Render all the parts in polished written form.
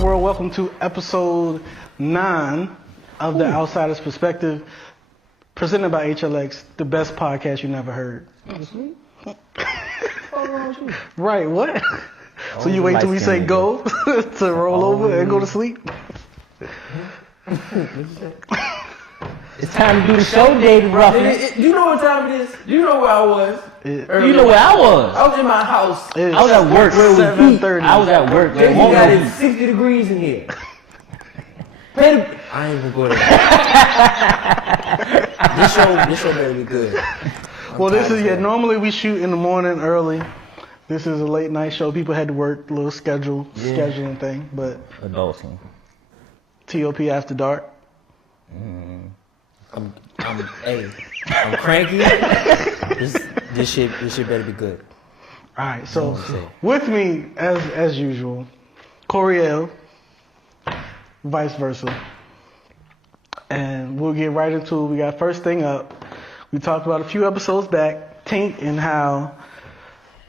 World, welcome to episode 9 of The Outsider's Perspective, presented by HLX, the best podcast you never heard. Right, what? So you wait till we say go to roll over and go to sleep? It's time to do the show, David Ruffin. You know what time it is? You know where I was? You know where I was? I was in my house. I was at work. 7:30. I was at work. You got it 60 degrees in here. I ain't even going to This show better be good. Normally we shoot in the morning early. This is a late night show. People had to work, a little scheduling thing, but adulting. TOP after dark. I'm cranky. This shit better be good. All right, so with me as usual, Coriel, vice versa, and we'll get right into it. We got first thing up. We talked about a few episodes back, Tink, and how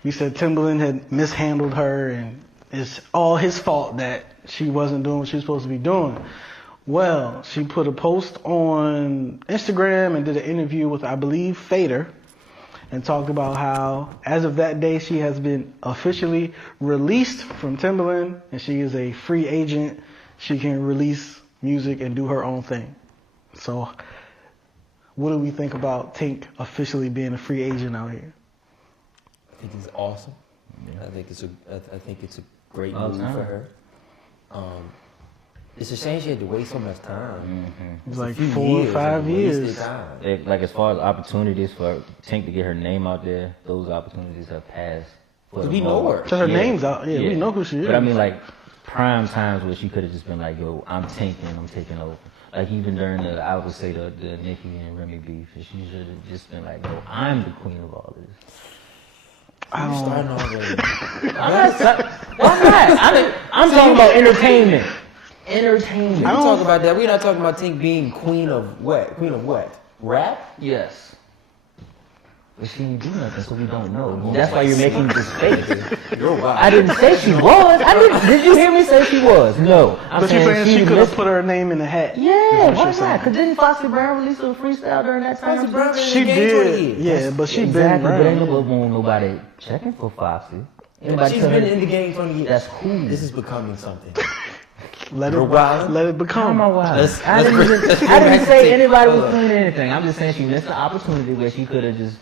we said Timbaland had mishandled her, and it's all his fault that she wasn't doing what she was supposed to be doing. Well, she put a post on Instagram and did an interview with, I believe, Fader, and talked about how, as of that day, she has been officially released from Timbaland, and she is a free agent. She can release music and do her own thing. So, what do we think about Tink officially being a free agent out here? I think it's awesome. Yeah. I think it's a great move for her. It's a shame she had to wait so much time. It was like 4 or 5 years. Like as far as opportunities for Tink to get her name out there, those opportunities have passed. We know her. So her name's out. Yeah, we know who she is. But I mean, like prime times where she could have just been like, "Yo, I'm Tink and I'm taking over." Like even during I would say the Nicki and Remy beef, she should have just been like, "Yo, I'm the queen of all this." I'm starting already. Why not? I'm talking about entertainment. Entertainment. I don't talk about that. We're not talking about Tink being queen of what? Queen of what? Rap? Yes. But she didn't do nothing, so we don't know. That's why you're making this face. You're wild. I didn't say she was. Did you hear me say she was? No. But you're saying she could have put her name in the hat. Yeah, why not? Because didn't Foxy Brown release a freestyle during that time? Foxy Brown she did. Yeah, but she been around. But won't nobody checking for Foxy. She's been in the game 20 years. That's cool. This is becoming something. Let it become. I didn't say anybody was doing anything. I'm just saying she missed the opportunity where she could have just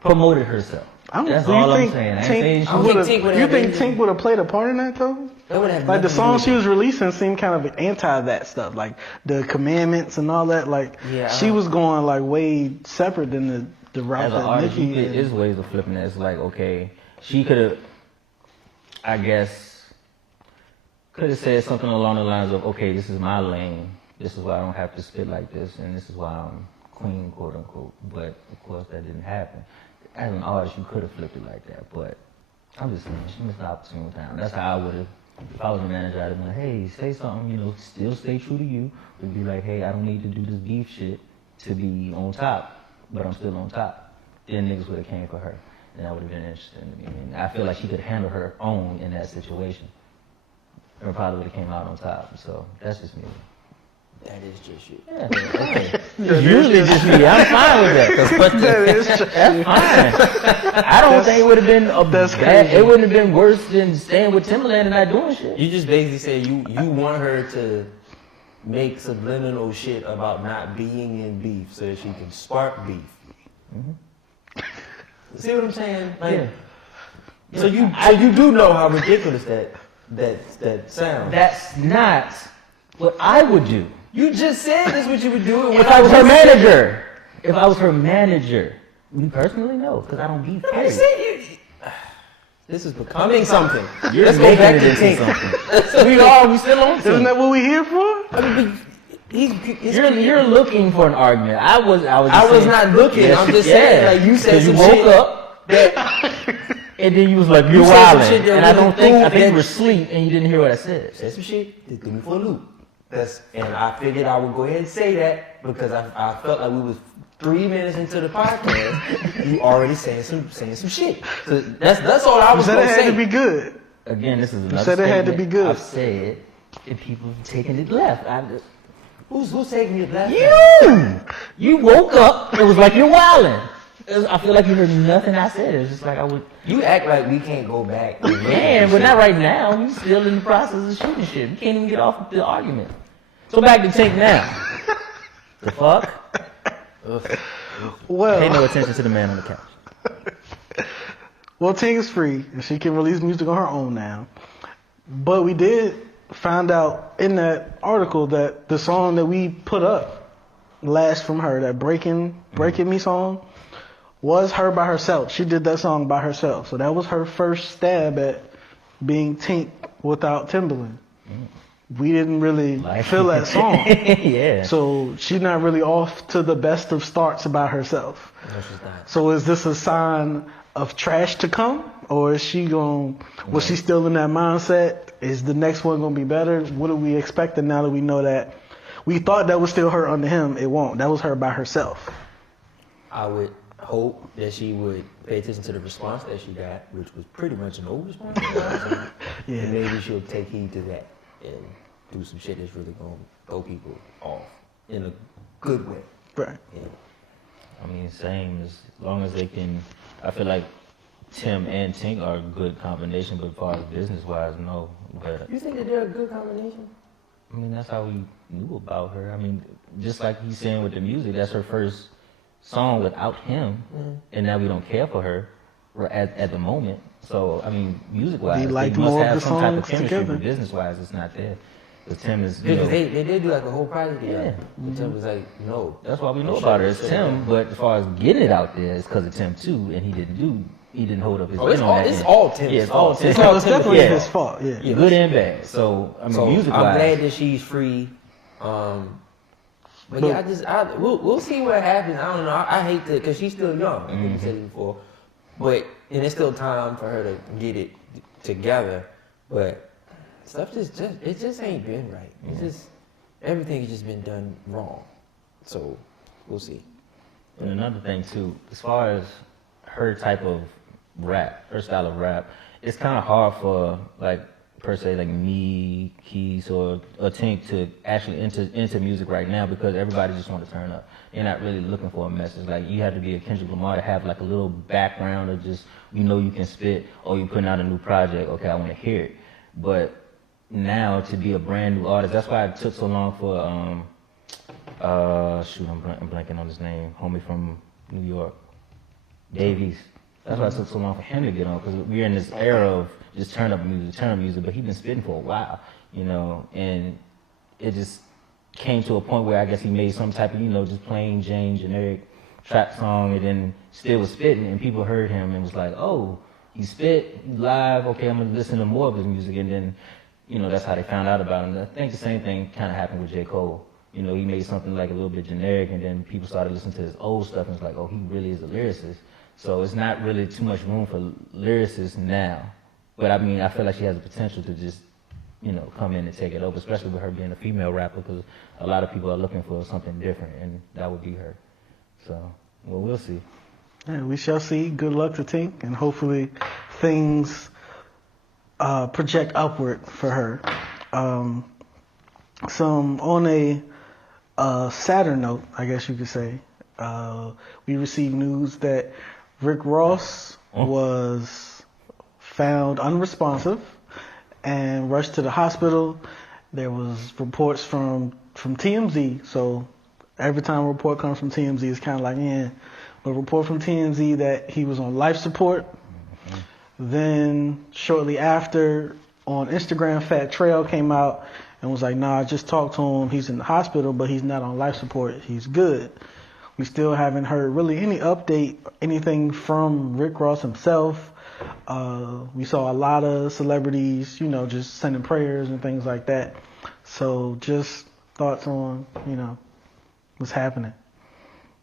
promoted herself. That's all I'm saying. You think Tink would have played a part in that though? Like the song she was releasing seemed kind of anti that stuff, like the commandments and all that. Like she was going like way separate than the route that Nicki is. There's ways of flipping it. It's like, okay, she could have, I guess, could have said something along the lines of, okay, this is my lane. This is why I don't have to spit like this, and this is why I'm queen, quote unquote. But of course, that didn't happen. As an artist, you could have flipped it like that. But I'm just saying, she missed the opportune time. That's how I would have. If I was a manager, I'd have been like, hey, say something. Still stay true to you. Would be like, hey, I don't need to do this beef shit to be on top, but I'm still on top. Then niggas would have came for her, and that would have been interesting to me. And I feel like she could handle her own in that situation. And probably would have came out on top. So that's just me. That is just you. Yeah, okay. It's usually just me. I'm fine with that. That's fine. I don't think it would have been it wouldn't have been worse than staying with Timbaland and not doing shit. You just basically said you want her to make subliminal shit about not being in beef so that she can spark beef. Mm-hmm. See what I'm saying? Like, yeah. So you do know how ridiculous that sounds. That's not what I would do. You just said this is what you would do. If I was her manager. If I was her manager. Me personally, no, because I don't beef. This is becoming something. Let's go back to Tink. We still on Tink. Isn't that what we here for? I mean, you're looking for an argument. I was not looking. I'm just saying. Like you said, you woke up. And then you was like, you're wilding. And I think you were asleep and you didn't hear what I said. Said some shit that threw me for a loop. And I figured I would go ahead and say that because I felt like we was 3 minutes into the podcast. You already saying some shit. So that's all I was You gonna said it say. had to be good. Again, this is another said it had to be good. I've said if people have taken it left. Who's taking it left? You woke up. It was like you're wilding. I feel like you heard nothing I said. It's just like I would. You act like we can't go back. Man, but not right now. You still in the process of shooting shit. You can't even get off the argument. So back to Tink now. The fuck? Well, Pay no attention to the man on the couch. Well, Tink is free and she can release music on her own now. But we did find out in that article that the song that we put up last from her, that Breaking Me song, was her by herself. She did that song by herself. So that was her first stab at being Tink without Timbaland. We didn't really feel that song. Yeah. So she's not really off to the best of starts by herself. No, she's not. So is this a sign of trash to come? Or is she was she still in that mindset? Is the next one going to be better? What are we expecting now that we know that? We thought that was still her under him. It won't. That was her by herself. I would hope that she would pay attention to the response that she got, which was pretty much an old response. Yeah. And maybe she'll take heed to that and do some shit that's really going to throw people off in a good way. Right. Yeah. I mean, same as long as they can. I feel like Tim and Tink are a good combination, but as far as business-wise, no. But You think that they're a good combination? I mean, that's how we knew about her. I mean, just like he's saying with the music, that's her first song without him, and now we don't care for her at the moment. So, I mean, music-wise, They they like must more of have the some type of songs chemistry, together. but business-wise, it's not there. But Tim is, Because they did do like a whole project together. Yeah. And Tim was like, no. that's why we know about her. It's Tim, but as far as getting it out there, it's because of Tim too, and he didn't hold up his Oh, it's end on all, that it's end. all Tim's Yeah, it's all fault. Tim. So it's definitely Yeah. his fault. Yeah. Yeah. Good and bad. So I mean, So music I'm wise, glad that she's free. But yeah, we'll see what happens. I don't know. I hate to, because she's still young. I think you said it before. But, and it's still time for her to get it together. But stuff just ain't been right. It's just, everything has just been done wrong. So, we'll see. And another thing too, as far as her type of rap, her style of rap, it's kind of hard for like per se like me, Keys, or Tink to actually into music right now because everybody just want to turn up. They're not really looking for a message. Like you have to be a Kendrick Lamar to have like a little background or just you can spit, or you putting out a new project. Okay, I want to hear it. But now to be a brand new artist, that's why it took so long for I'm blanking on his name. Homie from New York, Davies. That's why it took so long for him to get on, because we're in this era of just turn up music, but he's been spitting for a while, and it just came to a point where I guess he made some type of, just plain Jane generic trap song, and then still was spitting, and people heard him and was like, oh, he spit, he live, okay, I'm gonna listen to more of his music, and then, that's how they found out about him. I think the same thing kind of happened with J. Cole. He made something like a little bit generic, and then people started listening to his old stuff, and it's like, oh, he really is a lyricist. So it's not really too much room for lyricists now. But I mean, I feel like she has the potential to just, come in and take it over, especially with her being a female rapper, because a lot of people are looking for something different, and that would be her. So, well, we'll see. Yeah, we shall see. Good luck to Tink, and hopefully things project upward for her. On a sadder note, I guess you could say, we received news that Rick Ross was found unresponsive and rushed to the hospital. There was reports from TMZ, so every time a report comes from TMZ, it's kind of like, but a report from TMZ that he was on life support. Then shortly after, on Instagram, Fat Trail came out and was like, nah, I just talked to him. He's in the hospital, but he's not on life support. He's good. We still haven't heard really any update, anything from Rick Ross himself. We saw a lot of celebrities, just sending prayers and things like that. So just thoughts on, what's happening.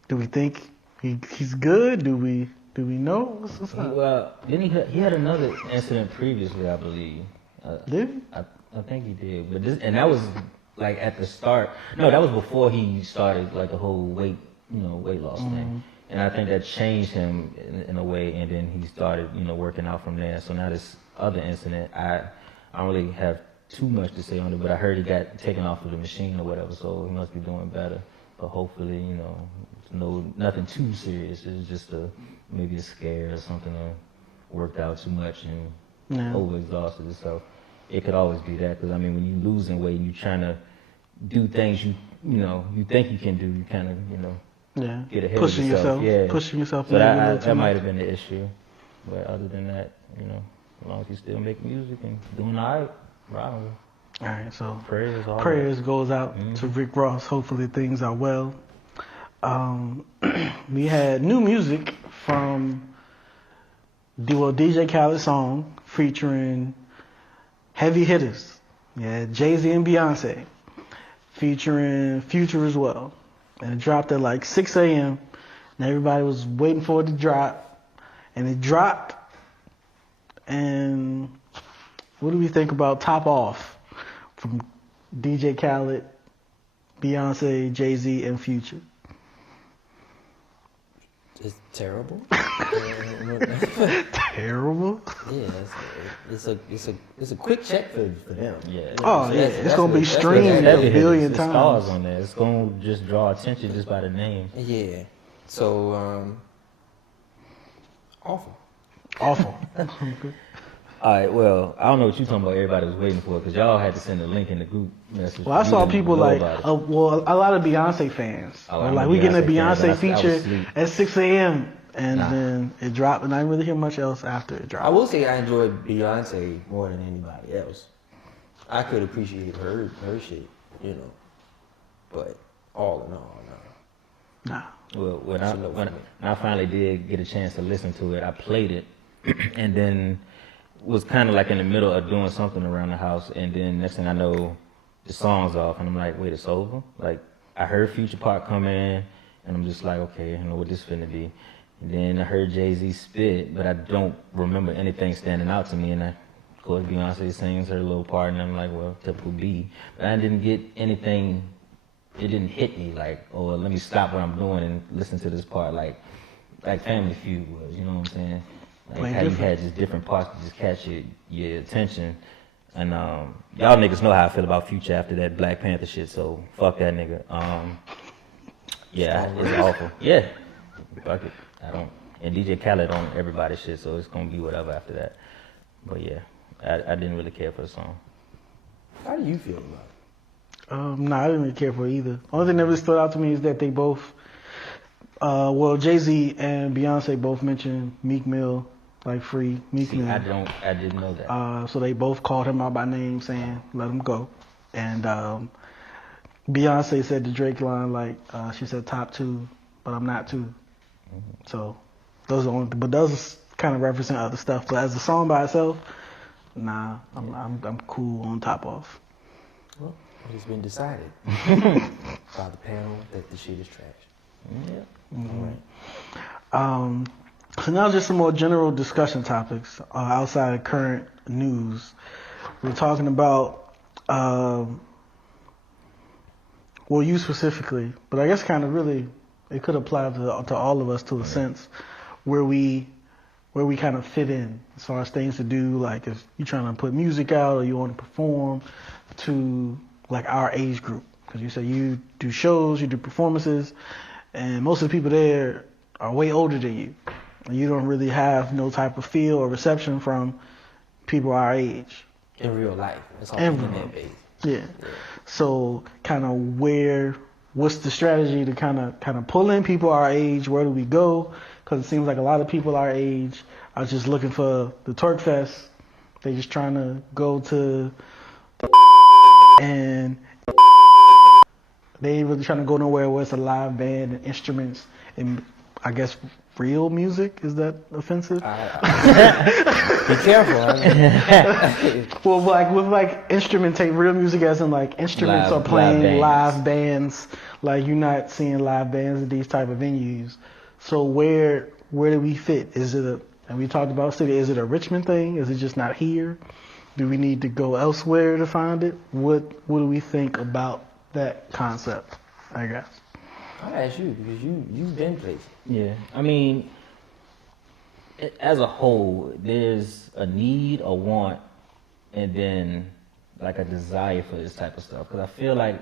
Do we think he's good? Do we know? What's up? Well, then he had another incident previously, I believe. Did he? I think he did, but that was like at the start. No, that was before he started like the whole weight loss thing. And I think that changed him in a way. And then he started, working out from there. So now this other incident, I don't really have too much to say on it, but I heard he got taken off of the machine or whatever. So he must be doing better. But hopefully, nothing too serious. It's just maybe a scare or something that worked out too much and overexhausted itself. It could always be that, because I mean, when you losing weight, you trying to do things you think you can do, you kind of get ahead pushing of yourself. Pushing yourself. So that might have been the issue. But other than that, as long as you still make music and doing all right, right. All right, so prayers goes out to Rick Ross. Hopefully things are well. We had new music from DJ Khaled's song featuring heavy hitters. Yeah, Jay-Z and Beyonce, featuring Future as well. And it dropped at like 6 a.m. and everybody was waiting for it to drop. And it dropped. And what do we think about Top Off from DJ Khaled, Beyonce, Jay-Z, and Future? It's terrible. Terrible? Yeah, it's a quick check for them. Yeah. Oh, yeah. It's going to be streamed a billion times. Stars on there. It's going to just draw attention just by the name. Yeah. So, awful. Awful. All right, well, I don't know what you're talking about. Everybody was waiting for it because y'all had to send a link in the group message. Well, I saw people like, a lot of Beyonce fans. We getting a Beyonce feature at 6 a.m. and then it dropped, and I didn't really hear much else after it dropped. I will say I enjoyed Beyonce more than anybody else. I could appreciate her shit, but all in all, no. Nah. Well, when I finally did get a chance to listen to it, I played it, and then was kind of like in the middle of doing something around the house, and then next thing I know, the song's off, and I'm like, wait, it's over? Like, I heard Future part come in, and I'm just like, okay, I know what this finna be. And then I heard Jay-Z spit, but I don't remember anything standing out to me, and of course Beyonce sings her little part, and I'm like, well, typical B. But I didn't get anything, it didn't hit me like, oh, let me stop what I'm doing and listen to this part like Family Feud was, you know what I'm saying? Like how you had just different parts to just catch your attention. And y'all niggas know how I feel about Future after that Black Panther shit, so fuck that nigga. Yeah, it's awful. Yeah. Fuck it. And DJ Khaled on everybody's shit, so it's gonna be whatever after that. But yeah, I didn't really care for the song. How do you feel about it? No, I didn't really care for it either. Only thing that really stood out to me is that they both, Jay-Z and Beyonce both mentioned Meek Mill, like free Meek Mill. I didn't know that. So they both called him out by name, saying let him go. And Beyonce said the Drake line, like she said top 2, but I'm not 2. Mm-hmm. So those are but those kind of represent other stuff. But as a song by itself, nah, I'm cool on Top Off. Well, it's been decided by the panel that the shit is trash. Yeah. Mm-hmm. All right. So now just some more general discussion topics outside of current news. We're talking about, you specifically, but I guess kind of really it could apply to all of us to a sense where we kind of fit in as far as things to do, like if you're trying to put music out or you want to perform to like our age group. Because you say you do shows, you do performances, and most of the people there are way older than you. And you don't really have no type of feel or reception from people our age. In real life. It's all internet based. Yeah. So kind of what's the strategy to kind of pull in people our age? Where do we go? Because it seems like a lot of people our age are just looking for the Twerk Fest. They're just trying to go to and they ain't really trying to go nowhere where it's a live band and instruments and I guess real music. Is that offensive? Be careful. Well, like with real music as in like instruments are playing live bands. Like you're not seeing live bands at these type of venues. So where do we fit? Is it and we talked about city, is it a Richmond thing? Is it just not here? Do we need to go elsewhere to find it? What do we think about that concept, I guess? I'll ask you because you've been places. Yeah, I mean, as a whole, there's a need, a want, and then like a desire for this type of stuff. Because I feel like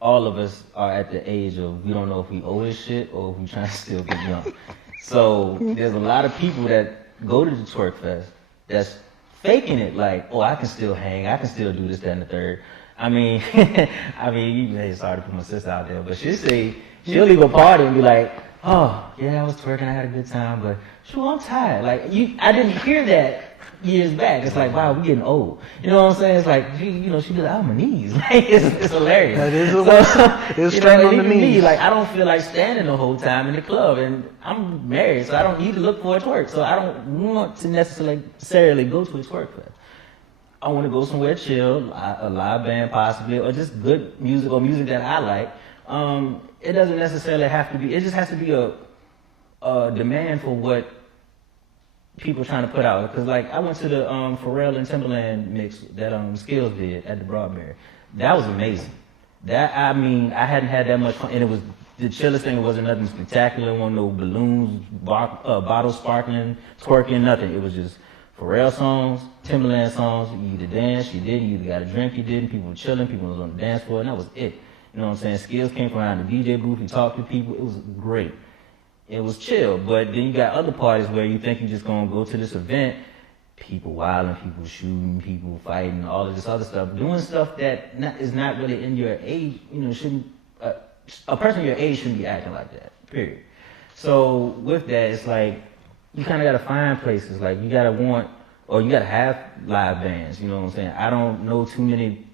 all of us are at the age of we don't know if we owe this shit or if we trying to still get young. So there's a lot of people that go to the twerk fest that's faking it, like, oh, I can still hang, I can still do this, that, and the third. I mean, sorry to put my sister out there, but she'll leave a party and be like, oh, yeah, I was twerking, I had a good time, but I'm tired. Like, I didn't hear that years back. It's like, wow, we getting old. You know what I'm saying? It's like, she be like, oh, my knees. Like, it's hilarious. That is it's strain on the knees. Me, like, I don't feel like standing the whole time in the club, and I'm married, so I don't need to look for a twerk. So I don't want to necessarily go to a twerk fest. I want to go somewhere chill, a live band possibly, or just good music or music that I like. It doesn't necessarily have to be. It just has to be a demand for what people trying to put out. Because like I went to the Pharrell and Timbaland mix that Skills did at the Broadberry. That was amazing. I hadn't had that much fun, and it was the chillest thing. It wasn't nothing spectacular. Wasn't no balloons, bottles sparkling, twerking, nothing. It was just Pharrell songs, Timbaland songs. You either dance, you didn't. You either got a drink, you didn't. People were chilling. People was on the dance floor, and that was it. You know what I'm saying? Skills came from around the DJ booth. He talked to people. It was great. It was chill. But then you got other parties where you think you're just going to go to this event. People wilding, people shooting, people fighting, all of this other stuff. Doing stuff that is not really in your age. Shouldn't a person your age shouldn't be acting like that, period. So with that, it's like you kind of got to find places. Like you got to you got to have live bands. You know what I'm saying? I don't know too many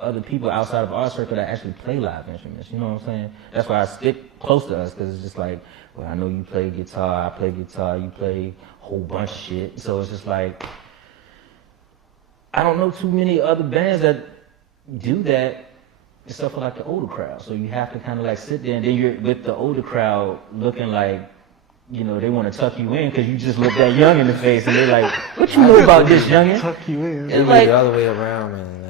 other people outside of our circle that actually play live instruments. You know what I'm saying? That's why I stick close to us, because it's just like, well, I know you play guitar, I play guitar, you play a whole bunch of shit. So it's just like, I don't know too many other bands that do that except for like the older crowd. So you have to kind of like sit there, and then you're with the older crowd looking like, they want to tuck you in because you just look that young in the face, and they're like, what you know about this youngin'? Tuck you in. It's like the other way around, man.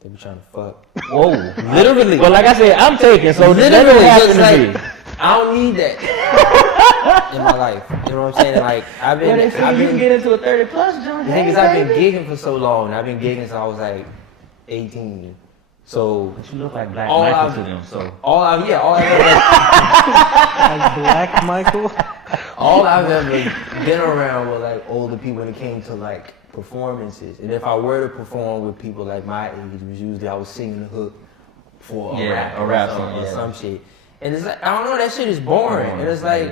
They be trying to fuck. Whoa. Literally. Well, like I said, I'm taking, so literally, just like, I don't need that in my life. You know what I'm saying? Like, I've been you can get into a 30+ joint. The thing is, I've been gigging for so long. I've been gigging since I was like 18. So but you look like Black Michael to them. So all I've like Black Michael. All I've ever been around were like older people when it came to like performances. And if I were to perform with people like my age, it was usually I was singing the hook for a rap song or some shit. And it's like, I don't know, that shit is boring. And it's like,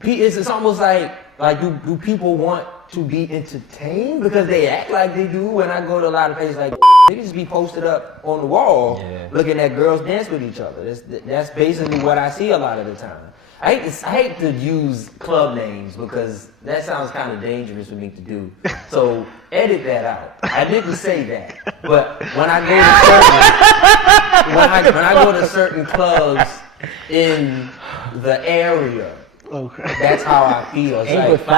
it's almost like do people want to be entertained? Because they act like they do. When I go to a lot of places, like, they just be posted up on the wall looking at girls dance with each other. That's basically what I see a lot of the time. I hate to use club names because that sounds kind of dangerous for me to do. So edit that out. I didn't say that. But when I go to certain certain clubs in the area, that's how I feel. It's like,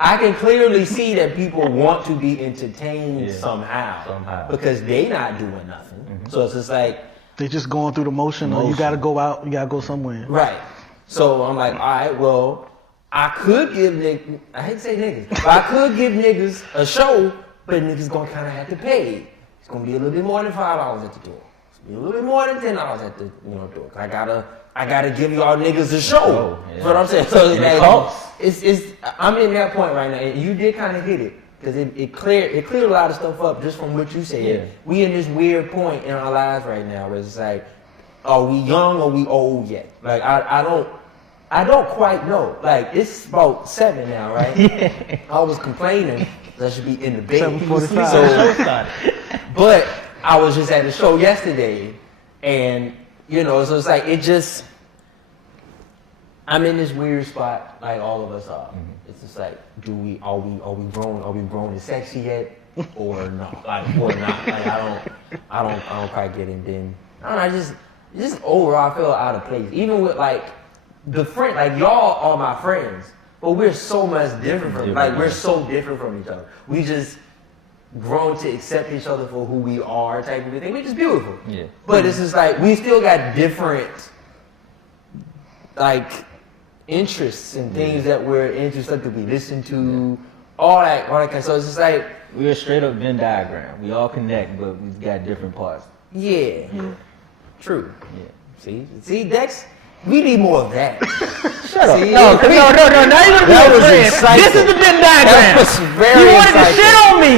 I can clearly see that people want to be entertained somehow because they not doing nothing. Mm-hmm. So it's just like, they just going through the motion. Or you gotta go out, you gotta go somewhere. Right. So I'm like, all right, well, I could give niggas, I hate to say niggas, but I could give niggas a show, but niggas gonna kind of have to pay. It's gonna be a little bit more than $5 at the door. It's gonna be a little bit more than $10 at the door. I gotta give y'all niggas a show. That's what I'm saying. So it's I'm in that point right now, and you did kind of hit it. Because it cleared a lot of stuff up just from what you said. Yeah. We in this weird point in our lives right now where it's like, are we young or we old yet? Like I don't quite know. Like it's about 7 now, right? Yeah. I was complaining that I should be in the bed. 7:45. But I was just at the show yesterday, and so it's like I'm in this weird spot, like all of us are. Mm-hmm. It's just like, are we grown and sexy yet, or not? Like, I don't quite get it. Then I don't know. Just overall, I feel out of place. Even with like the friend, like y'all are my friends, But we're so much different from we're so different from each other. We just grown to accept each other for who we are type of thing, which is beautiful. Yeah. But it's just like we still got different like interests and things that we're interested that we listen to, all that kind of. So it's just like we're a straight up Venn diagram. We all connect, but we've got different parts. Yeah. True. Yeah. See, that's we need more of that. Shut up. See, No. Now you're gonna be a friend. This is the Venn diagram. That was very You wanted insightful. to shit on me.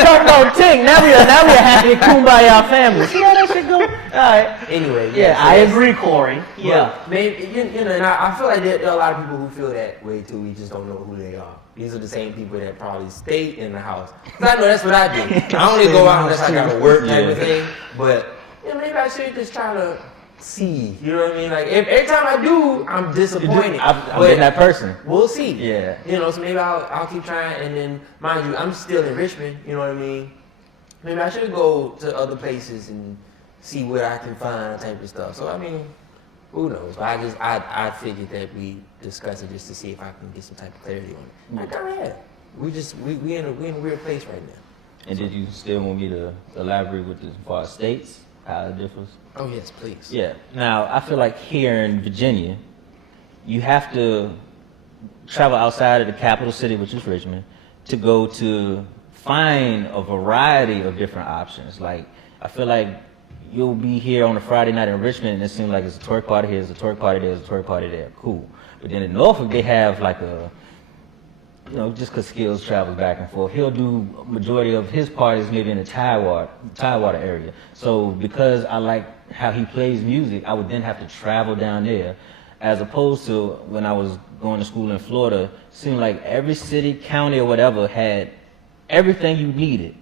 No, Tink. Now we're a happy kumbaya family. See how that shit go? All right. Anyway, Yeah, I agree, Corey. Yeah. Maybe you know, and I feel like there are a lot of people who feel that way too. We just don't know who they are. These are the same people that probably stay in the house. 'Cause I know that's what I do. I only go out unless I gotta work type of thing. But maybe I should just try to see. You know what I mean? Like every time I do, I'm disappointed. I'm getting that person. We'll see. Yeah. So maybe I'll keep trying, and then mind you, I'm still in Richmond. You know what I mean? Maybe I should go to other places and see what I can find, type of stuff. So I mean, who knows? But I figured that we discuss it just to see if I can get some type of clarity on it. Like, go ahead. We in a weird place right now. And did you still want me to elaborate with this as far as states, how it differs? Oh yes, please. Yeah. Now I feel like here in Virginia, you have to travel outside of the capital city, which is Richmond, to go to find a variety of different options. Like I feel like you'll be here on a Friday night in Richmond, and it seems like it's a twerk party here, it's a twerk party there, it's a twerk party there. Cool. But then in Norfolk, they have like a, just because Skills travels back and forth, he'll do majority of his parties maybe in the Tidewater area. So because I like how he plays music, I would then have to travel down there, as opposed to when I was going to school in Florida, it seemed like every city, county, or whatever had everything you needed.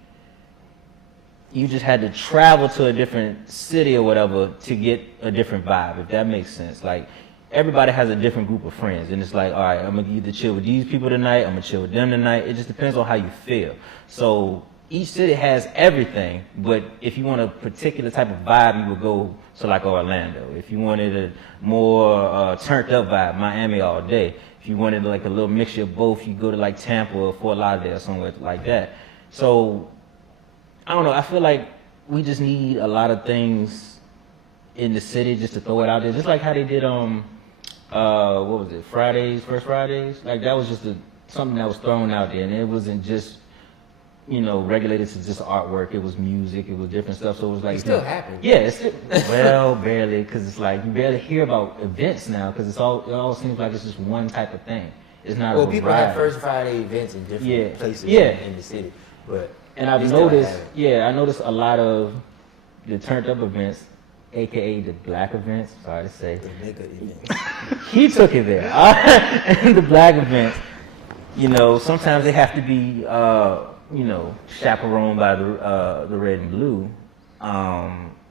You just had to travel to a different city or whatever to get a different vibe, if that makes sense. Like, everybody has a different group of friends, and it's like, all right, I'm gonna either chill with these people tonight, I'm gonna chill with them tonight. It just depends on how you feel. So each city has everything, but if you want a particular type of vibe, you would go to like Orlando. If you wanted a more turned up vibe, Miami all day. If you wanted like a little mixture of both, you go to like Tampa or Fort Lauderdale or somewhere like that. So I don't know, I feel like we just need a lot of things in the city just to throw it out there. Just like how they did what was it, First Fridays? Like that was just something that was thrown out there, and it wasn't just, regulated to just artwork. It was music, it was different stuff. So it was like, it still happens. Yeah, it's still, well, barely, because it's like you barely hear about events now, because it all seems like it's just one type of thing. It's not. Well, people have First Friday events in different places in the city, but. And I've noticed, I noticed a lot of the turned up events, aka the black events, sorry to say. The nigga events. He took it there. And the black events, sometimes they have to be, chaperoned by the red and blue.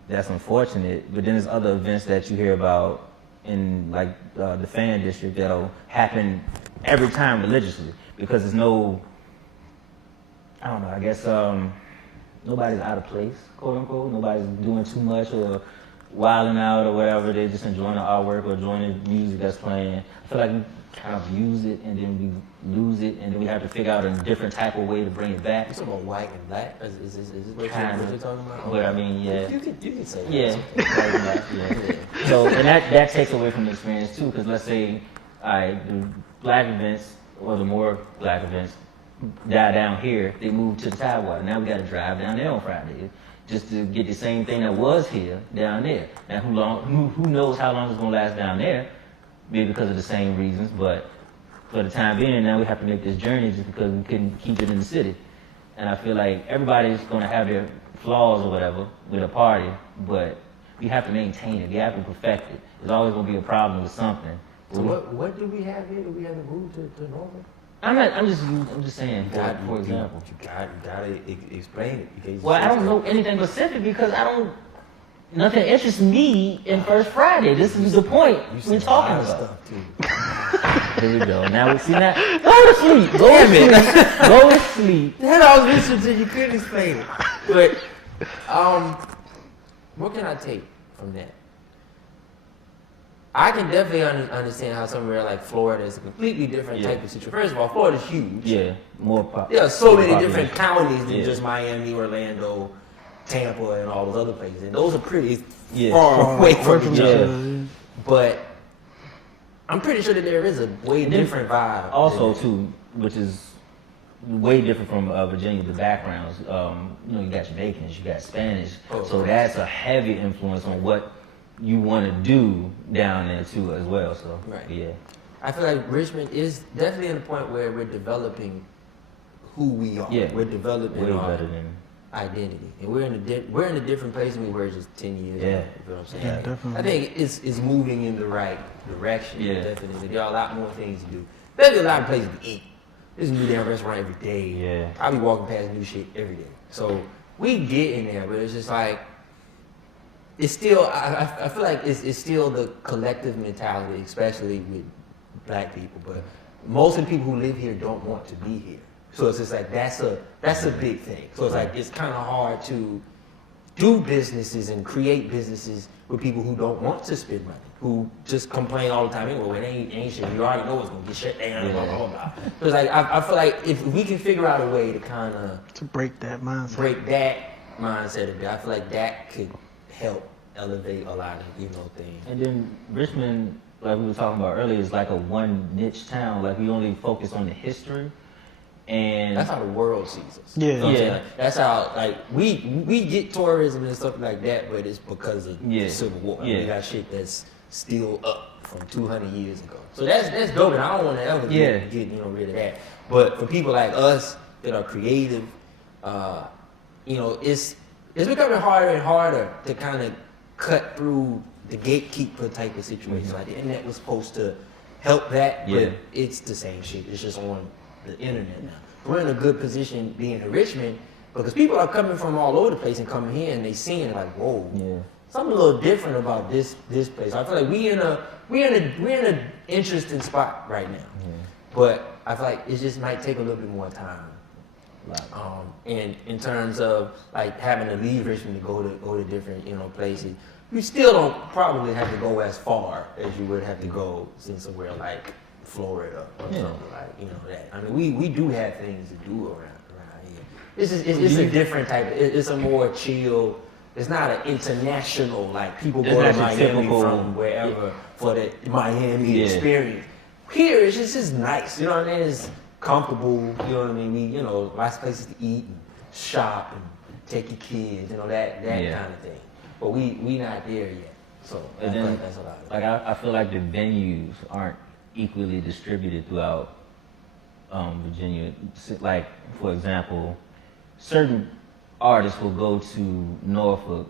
That's unfortunate. But then there's other events that you hear about in like the fan district that'll happen every time religiously, because there's no, I don't know, I guess nobody's out of place, quote unquote. Nobody's doing too much or wilding out or whatever. They're just enjoying the artwork or enjoying the music that's playing. I feel like we kind of use it and then we lose it, and then we have to figure out a different type of way to bring it back. You talking about white and black? Is this what you're talking about? But I mean, yeah. You can say that. Yeah. Yeah. So, and that takes away from the experience too, because let's say, the black events or the more black events die down here, they move to the Tidewater. Now we got to drive down there on Friday just to get the same thing that was here down there. Now who knows how long it's gonna last down there? Maybe because of the same reasons, but for the time being, now we have to make this journey just because we couldn't keep it in the city. And I feel like everybody's gonna have their flaws or whatever with a party, but we have to maintain it. We have to perfect it. There's always gonna be a problem with something. So what do we have here? Do we have to move to Norfolk? I'm just saying, for example. You gotta explain it. Well, I don't know anything specific because nothing interests me in First Friday. This is the point we're talking about. There we go. Now we see that. Go to sleep. Go to sleep. Then I was listening to you couldn't explain it. But what can I take from that? I can definitely understand how somewhere like Florida is a completely different type of situation. First of all, Florida's huge. Yeah, more pop. There are so many different counties than just Miami, Orlando, Tampa, and all those other places. And those are pretty far away from each other. But I'm pretty sure that there is a way different vibe. Also, too, which is way different from Virginia, the backgrounds. You got Jamaicans, you got Spanish. So that's a heavy influence on what you want to do down there, too, as well. So, yeah. I feel like Richmond is definitely at a point where we're developing who we are. Yeah. We're developing way our better than identity. And we're in a different place than we were just 10 years ago. You know what I'm saying? Yeah, definitely. I think it's moving in the right direction. Yeah. Definitely. There are a lot more things to do. There's a lot of places to eat. There's a new damn restaurant every day. Yeah. I'll be walking past new shit every day. So we get in there, but it's just like, it's still, I feel like it's still the collective mentality, especially with black people. But most of the people who live here don't want to be here. So it's just like, that's a big thing. So it's like, it's kind of hard to do businesses and create businesses with people who don't want to spend money, who just complain all the time. Well, it ain't shit. You already know it's gonna get shut down. Blah blah blah. So it's like, I feel like if we can figure out a way to kind of to break that mindset a bit, I feel like that could help elevate a lot of things. And then Richmond, like we were talking about earlier, is like a one niche town. Like we only focus on the history. And that's how the world sees us. Yeah, you know like, that's how we get tourism and stuff like that, but it's because of the Civil War. We got shit that's still up from 200 years ago. So that's dope, and I don't want to ever get rid of that. But for people like us that are creative, it's becoming harder and harder to kind of cut through the gatekeeper type of situation. Like the internet was supposed to help that, but it's the same shit. It's just on the internet now. We're in a good position being in Richmond because people are coming from all over the place and coming here and they seeing like, whoa, something a little different about this place. I feel like we're in an interesting spot right now, but I feel like it just might take a little bit more time. And in terms of like having to leave Richmond to go to different places, you still don't probably have to go as far as you would have to go in somewhere like Florida or something like that. I mean, we do have things to do around here. It's a different type. It's a more chill. It's not an international like people go to Miami from wherever for the Miami experience. Here it's just nice. You know what I mean? It's comfortable. You know what I mean? We lots of places to eat and shop and take your kids. That kind of thing. But we not there yet. So I feel like that's a lot of like I feel like the venues aren't equally distributed throughout Virginia. Like, for example, certain artists will go to Norfolk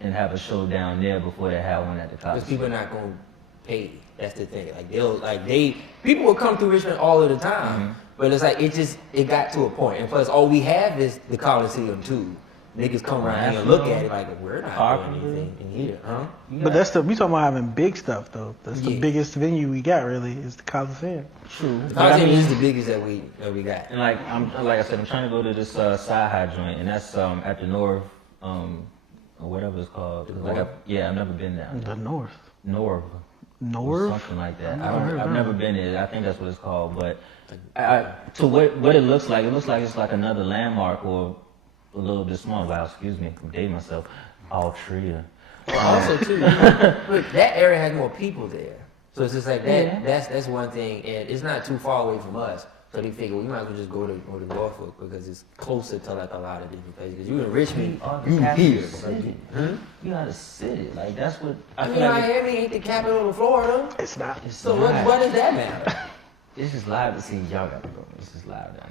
and have a show down there before they have one at the Coliseum. Because people are not going to pay. That's the thing. People will come through Richmond all of the time, but it's like it got to a point. And plus, all we have is the Coliseum too. Niggas come around here and look at it like we're not doing anything in here, huh? But we talking about having big stuff though. That's the biggest venue we got really is the Coliseum. True. The Coliseum is the biggest that we got. And like I said, I'm trying to go to this Sci-Hi joint, and that's at the North, or whatever it's called. I've never been there. The North. North. Something like that. I've never been there. I think that's what it's called. But to what it looks like it's like another landmark or a little bit small. Wow, excuse me, I'm dating myself. Altria. Also too, look, that area has more people there. So it's just like that. That's one thing, and it's not too far away from us. So they figure we might as well just go to Norfolk because it's closer to like a lot of different places. Because you in Richmond, you here. You out of city. Like that's what I mean. Miami ain't the capital of Florida. It's not. So what does that matter? This is live to see y'all got to go. This is live down.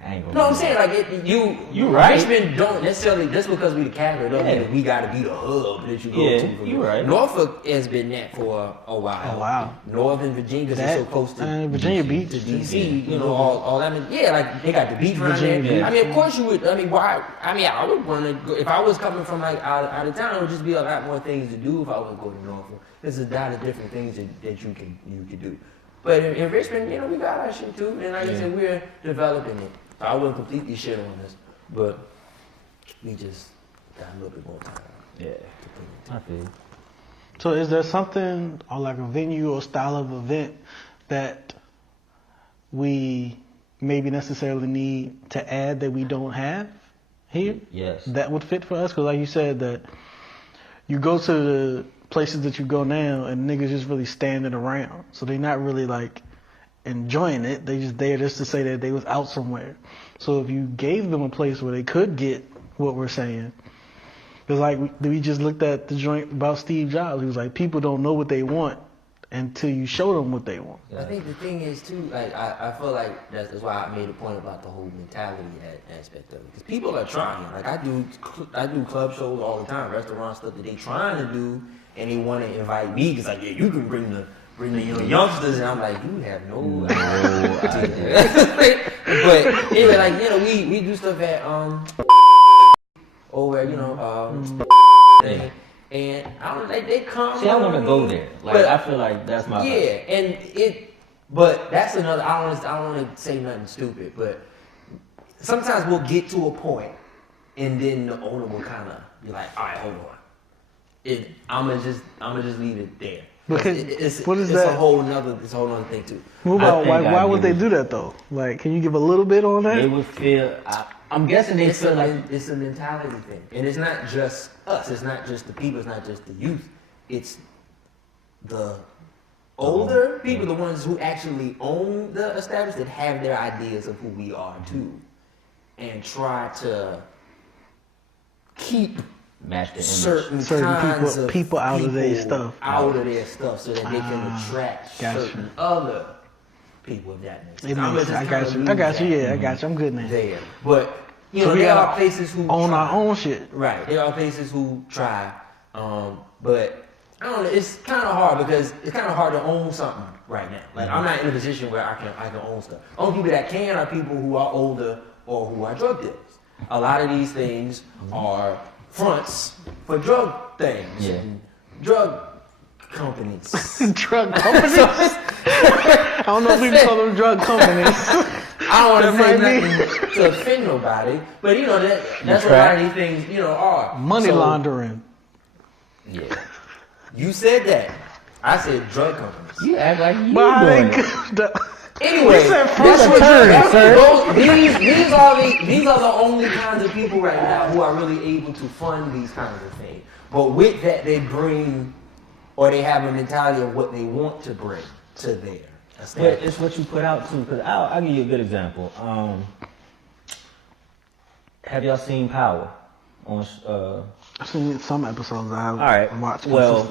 I ain't gonna. No, I'm saying like you right. Richmond don't necessarily just because we the capital don't mean that we got to be the hub that you go to. You right. Norfolk has been that for a while. Oh wow. Northern Virginia because it's so close to Virginia Beach, to DC. All that. I mean, like they got the beach around there. I mean, of course you would. I mean, why? I mean, I would want to go if I was coming from like out of town. It would just be a lot more things to do if I would go to Norfolk. There's a lot of different things that you could do. But in Richmond, we got our shit too, and like I said, we're developing it. So I wouldn't completely shit on this, but we just got a little bit more time. Yeah, I feel. So is there something or like a venue or style of event that we maybe necessarily need to add that we don't have here? Yes. That would fit for us? Because like you said, that you go to the places that you go now and niggas just really standing around. So they're not really like enjoying it. They just there just to say that they was out somewhere. So if you gave them a place where they could get what we're saying, because like we just looked at the joint about Steve Jobs. He was like, people don't know what they want until you show them what they want. I think the thing is too, like I feel like that's why I made a point about the whole mentality aspect of it. Because people are trying. Like I do club shows all the time, restaurant stuff that they trying to do, and they want to invite me because like, yeah, you can bring the youngsters, and I'm like, you have no idea. But anyway, like we do stuff at over thing. And I don't like they come. See, I want to go there. Like, but I feel like that's my life. And but that's another. I don't want to say nothing stupid, but sometimes we'll get to a point, and then the owner will kind of be like, "All right, hold on." I'm gonna just leave it there. Because it's that? a whole nother thing too. What about why would they do that though? Like, can you give a little bit on that? They would feel. I'm guessing they feel like it's a mentality thing, and it's not just us. It's not just the people. It's not just the youth. It's the older people, the ones who actually own the establishment, that have their ideas of who we are too, and try to keep certain people out of their stuff, so that they can attract certain other people. If that makes sense. I got you. Yeah, I got you. I'm good now. There, but there are places who own our own shit. Right. There are places who try, but I don't know. It's kind of hard because it's kind of hard to own something right now. Like I'm not in a position where I can own stuff. Only people that can are people who are older or who are drug dealers. A lot of these things are fronts for drug things. Yeah. And drug companies. Drug companies? I don't know if we can call them drug companies. I don't want to say nothing to offend nobody, but that's what a lot of these things, are. Money laundering. Yeah. You said that. I said drug companies. You act like you doing it. Anyway, these are the only kinds of people right now who are really able to fund these kinds of things. But with that, they bring, or they have a mentality of what they want to bring to their establishment. It's what you put out too. Because I'll give you a good example. Have y'all seen Power? I've seen some episodes. I've watched. Well,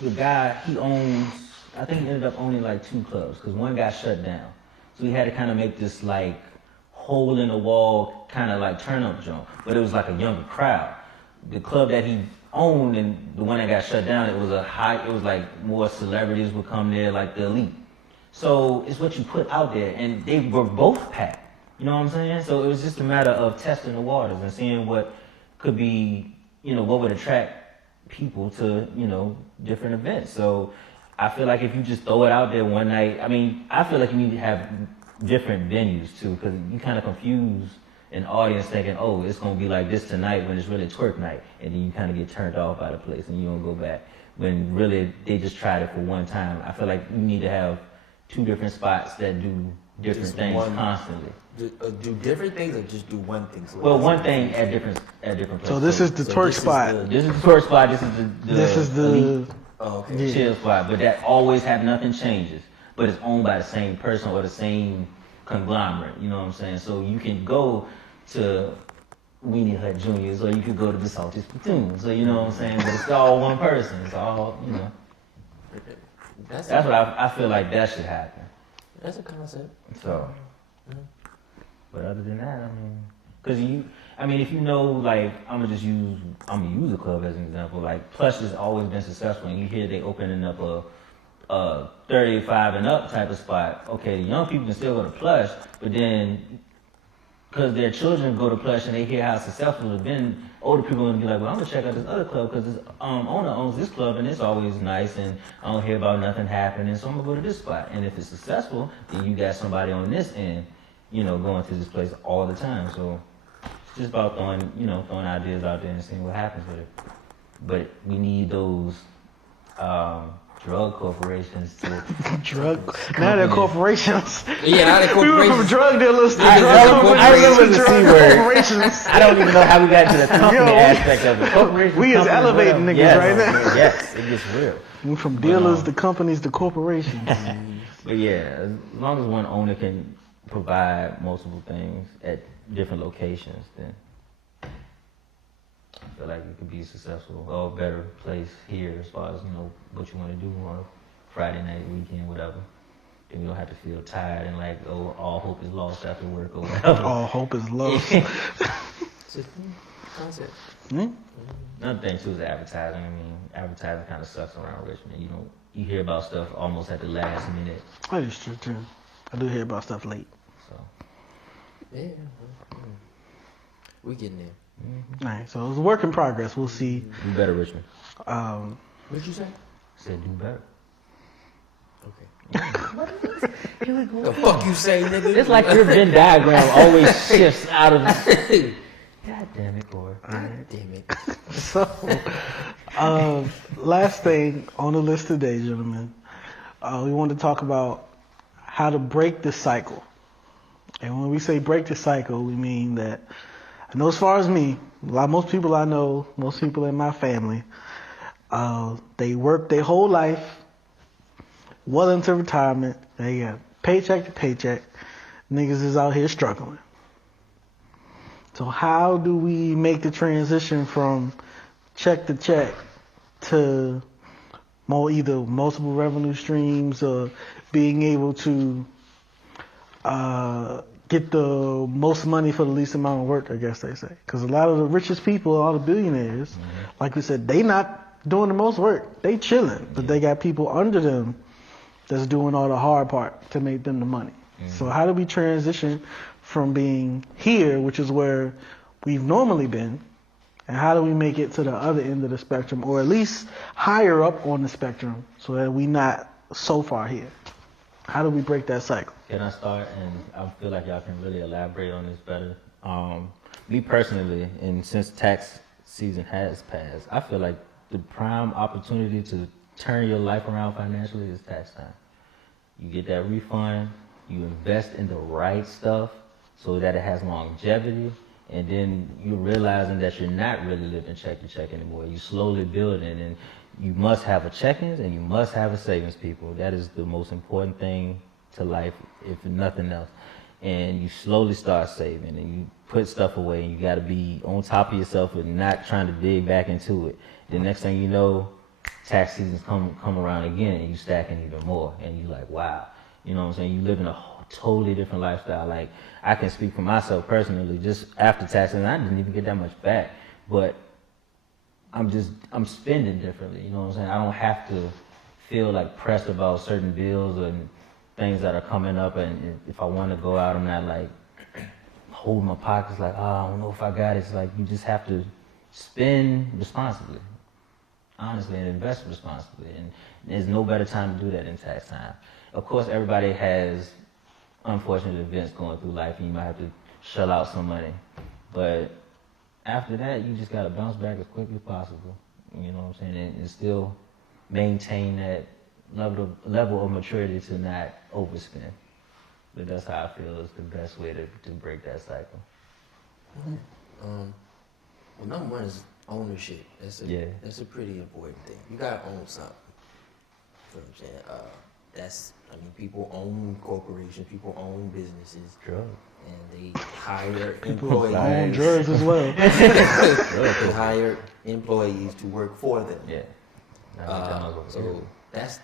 the guy, he owns. I think he ended up owning like 2 clubs because one got shut down. So he had to kind of make this like hole in the wall kind of like turn up joint, but it was like a younger crowd. The club that he owned and the one that got shut down, it was like more celebrities would come there, like the elite. So it's what you put out there, and they were both packed. You know what I'm saying? So it was just a matter of testing the waters and seeing what could be, what would attract people to, different events. So I feel like if you just throw it out there one night, I feel like you need to have different venues too, because you kind of confuse an audience thinking, oh, it's going to be like this tonight when it's really twerk night, and then you kind of get turned off by the place and you don't go back, when really they just tried it for one time. I feel like you need to have 2 different spots that do different things constantly. Do different things or just do one thing? So well, one thing at different places. So this is the twerk spot. This is the twerk spot. This is the chill spot. But that always have nothing changes. But it's owned by the same person or the same conglomerate. You know what I'm saying? So you can go to Weenie Hut Juniors or you could go to the Salty Spittoon. So you know what I'm saying? But it's all one person. It's all, That's what I feel like that should happen. That's a concept. So, but other than that, because if you know, like, I'm gonna use a club as an example. Like, Plush has always been successful, and you hear they opening up a 35 and up type of spot. Okay, the young people can still go to Plush, but then because their children go to Plush and they hear how successful it's been, older people are gonna be like, well, I'm gonna check out this other club because this owner owns this club and it's always nice and I don't hear about nothing happening, so I'm gonna go to this spot. And if it's successful, then you got somebody on this end, going to this place all the time. So it's just about throwing ideas out there and seeing what happens with it. But we need those drug corporations to Now they're corporations. Yeah, now they're We went corporations. from drug dealers to I remember the C drug word. corporations. I don't even know how we got to the company Yo, aspect of it. Corporations, we is companies, elevating whatever. niggas Yes, right now. Yes, it gets real. We went from dealers to companies to corporations. But yeah, as long as one owner can provide multiple things at different locations, then I feel like it could be successful or a better place here as far as, what you want to do on a Friday night, weekend, whatever. Then you don't have to feel tired and like, all hope is lost after work or whatever. All hope is lost. It's a concept. Another thing too is advertising. I mean, advertising kind of sucks around Richmond. You hear about stuff almost at the last minute. That is true too. I do hear about stuff late. So Yeah. We getting there. All right, so it's a work in progress. We'll see. do better, Richmond. What'd you say? I said do better. Okay. The fuck you say, nigga? It's like your Venn diagram always shifts out of. God damn it, Corey. God damn it. So, last thing on the list today, gentlemen, we want to talk about how to break the cycle. And when we say break the cycle, we mean that, I know as far as me, most people I know, most people in my family, they work their whole life well into retirement. They got paycheck to paycheck. Niggas is out here struggling. So how do we make the transition from check to check to either multiple revenue streams or being able to get the most money for the least amount of work, I guess they say. Because a lot of the richest people, all the billionaires, like we said, they not doing the most work. They chilling, but they got people under them that's doing all the hard part to make them the money. So how do we transition from being here, which is where we've normally been, and how do we make it to the other end of the spectrum, or at least higher up on the spectrum, so that we not so far here? How do we break that cycle? Can I start? And I feel like y'all can really elaborate on this better. Me personally, and since tax season has passed, I feel like the prime opportunity to turn your life around financially is tax time. You get that refund, you invest in the right stuff so that it has longevity, and then you're realizing that you're not really living check to check anymore. You slowly building, and you must have a check-ins and you must have a savings, people. That is the most important thing to life, if nothing else. And you slowly start saving and you put stuff away, and you got to be on top of yourself and not trying to dig back into it. The next thing you know, tax seasons come around again, and you stacking even more, and you like, wow, you know what I'm saying? You live in a totally different lifestyle. Like, I can speak for myself personally. Just after taxes, I didn't even get that much back, but I'm spending differently. You know what I'm saying? I don't have to feel like pressed about certain bills and things that are coming up, and if I want to go out, I'm not like holding my pockets like, I don't know if I got it. It's like you just have to spend responsibly, honestly, and invest responsibly. And there's no better time to do that than tax time. Of course, everybody has unfortunate events going through life, and you might have to shell out some money. But after that, you just got to bounce back as quickly as possible. You know what I'm saying? And still maintain that level of maturity to not overspend. But that's how I feel is the best way to break that cycle. Well, number one is ownership. That's a pretty important thing. You gotta own something. You know what I'm saying? People own corporations, people own businesses. Drugs. And they hire People employees. own drugs as well. They hire employees to work for them. Yeah. So that's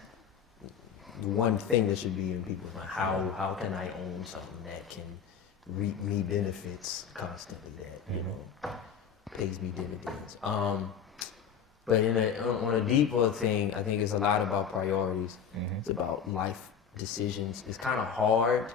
one thing that should be in people's mind. How can I own something that can reap me benefits constantly, that pays me dividends? But on a deeper thing, I think it's a lot about priorities. It's about life decisions. It's kind of hard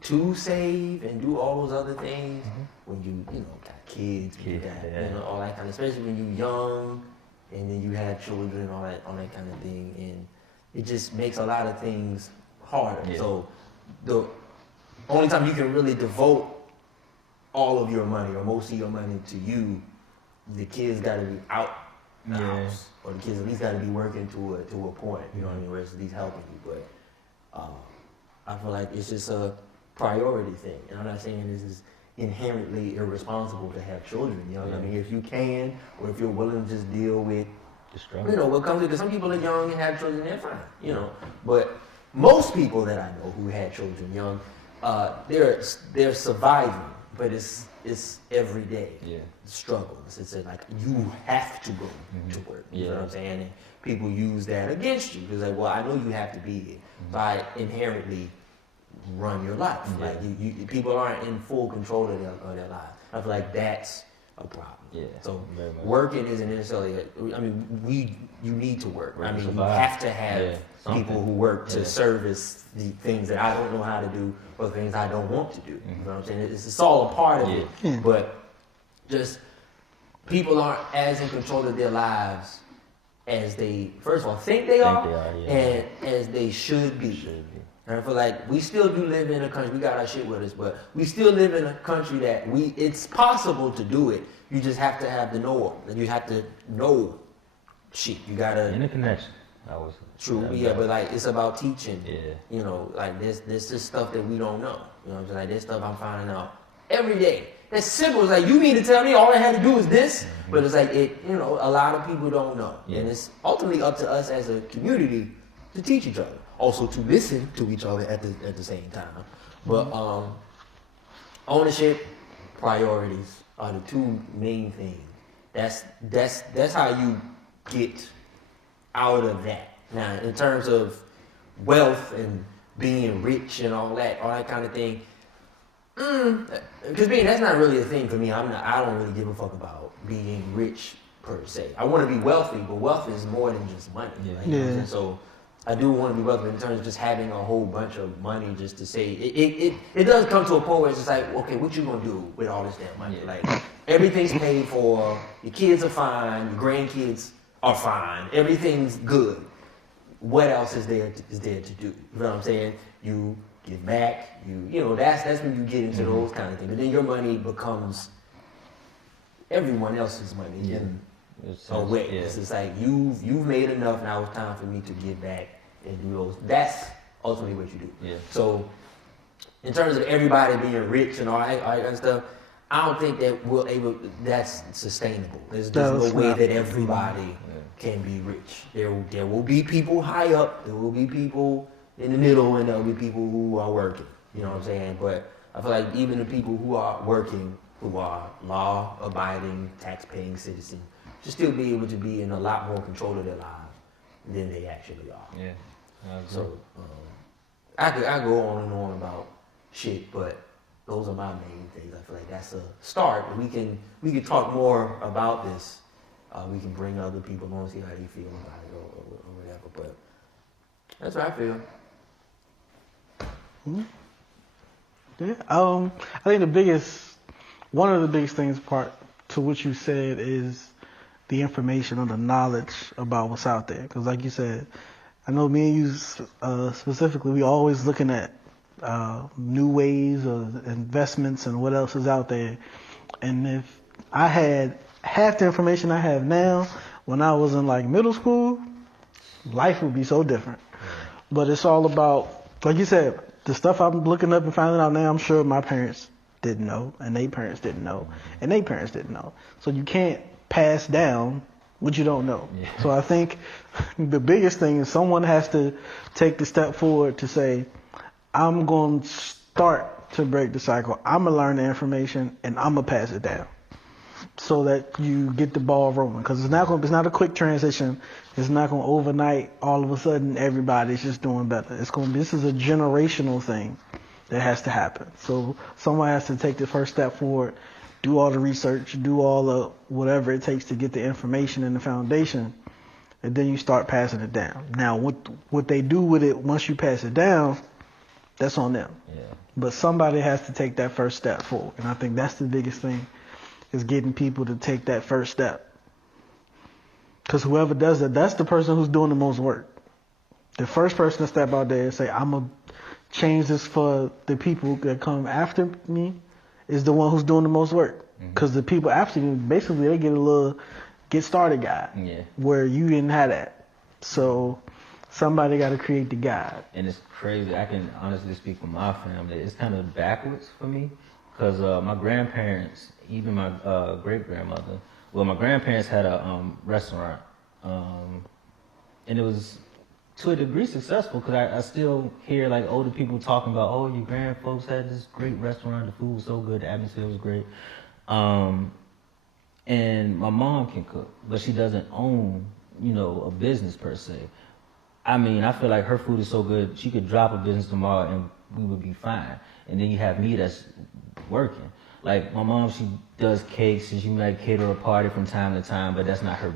to save and do all those other things when you got kids, you got all that kind of, especially when you're young and then you have children, all that kind of thing, and it just makes a lot of things harder. Yeah. So the only time you can really devote all of your money or most of your money to you, the kids got to be out the house, or the kids at least got to be working to a point. You know what I mean? Where it's at least helping you. But I feel like it's just a priority thing, and I'm not saying this is inherently irresponsible to have children. You know what I mean? If you can, or if you're willing to just deal with, you know, what comes with it. Because some people are young and have children, they're fine. You know, but most people that I know who had children young, they're surviving, but it's every day struggle. It's like you have to go to work. You know what I'm saying? And people use that against you. It's like, well, I know you have to be here, so I inherently run your life. Like people aren't in full control of their lives. I feel like that's a problem. So working isn't necessarily. I mean, you need to work. I mean, you have to have people who work to service the things that I don't know how to do or things I don't want to do. You know what I'm saying? It's all a part of it. But just people aren't as in control of their lives as they, first of all, think they are, and as they should be. And I feel like we still do live in a country, we got our shit with us, but we still live in a country that it's possible to do it. You just have to have the know. You have to know shit. You gotta. Interconnection. True, but like it's about teaching. You know, like this is stuff that we don't know. You know what I'm saying? Like this stuff I'm finding out every day. That's simple. It's like, you mean to tell me all I had to do is this? But it's like, you know, a lot of people don't know. And it's ultimately up to us as a community to teach each other. Also to listen to each other at the same time. But ownership, priorities are the two main things. That's how you get out of that. Now, in terms of wealth and being rich and all that kind of thing, because that's not really a thing for me. I don't really give a fuck about being rich per se. I want to be wealthy, but wealth is more than just money. Like, you know what I'm saying? So I do want to be wealthy in terms of just having a whole bunch of money just to say it does come to a point where it's just like, okay, what you gonna do with all this damn money? Like everything's paid for, your kids are fine, your grandkids are fine, everything's good. What else is there to do? You know what I'm saying? You give back, you know, that's when you get into those kind of things. But then your money becomes everyone else's money in a way. It's just like you've made enough, now it's time for me to give back and do those. That's ultimately what you do. So in terms of everybody being rich and all that kind of stuff, I don't think that that's sustainable. There's no way that everybody can be rich. There will be people high up, there will be people in the middle, and there will be people who are working. You know what I'm saying? But I feel like even the people who are working, who are law-abiding, tax-paying citizens, should still be able to be in a lot more control of their lives than they actually are. So I could go on and on about shit, but those are my main things. I feel like that's a start. We can talk more about this. We can bring other people on, see how they feel about it or whatever. But that's what I feel. Yeah. I think one of the biggest things part to what you said is the information or the knowledge about what's out there. Because like you said, I know me and you specifically, we always looking at new ways of investments and what else is out there. And if I had half the information I have now when I was in like middle school, life would be so different. But it's all about, like you said, the stuff I'm looking up and finding out now, I'm sure my parents didn't know, and their parents didn't know, and their parents didn't know. So you can't pass down what you don't know. So I think the biggest thing is someone has to take the step forward to say, I'm going to start to break the cycle. I'm going to learn the information, and I'm going to pass it down so that you get the ball rolling. Because it's not a quick transition. It's not going to overnight, all of a sudden, everybody's just doing better. This is a generational thing that has to happen. So someone has to take the first step forward, do all the research, do all the whatever it takes to get the information and the foundation, and then you start passing it down. Now, what they do with it once you pass it down, that's on them. But somebody has to take that first step forward. And I think that's the biggest thing, is getting people to take that first step. Because whoever does that, that's the person who's doing the most work. The first person to step out there and say, I'm going to change this for the people that come after me, is the one who's doing the most work. Because the people after you, basically, they get a little get started guide. Yeah. Where you didn't have that. So somebody got to create the guide. And it's crazy. I can honestly speak for my family. It's kind of backwards for me because my grandparents, even my great-grandmother, well, my grandparents had a restaurant. And it was to a degree successful because I still hear like older people talking about, oh, your grandfolks had this great restaurant, the food was so good, the atmosphere was great. And my mom can cook, but she doesn't own, a business per se. I mean, I feel like her food is so good, she could drop a business tomorrow and we would be fine. And then you have me that's working. Like my mom, she does cakes and she might cater a party from time to time, but that's not her,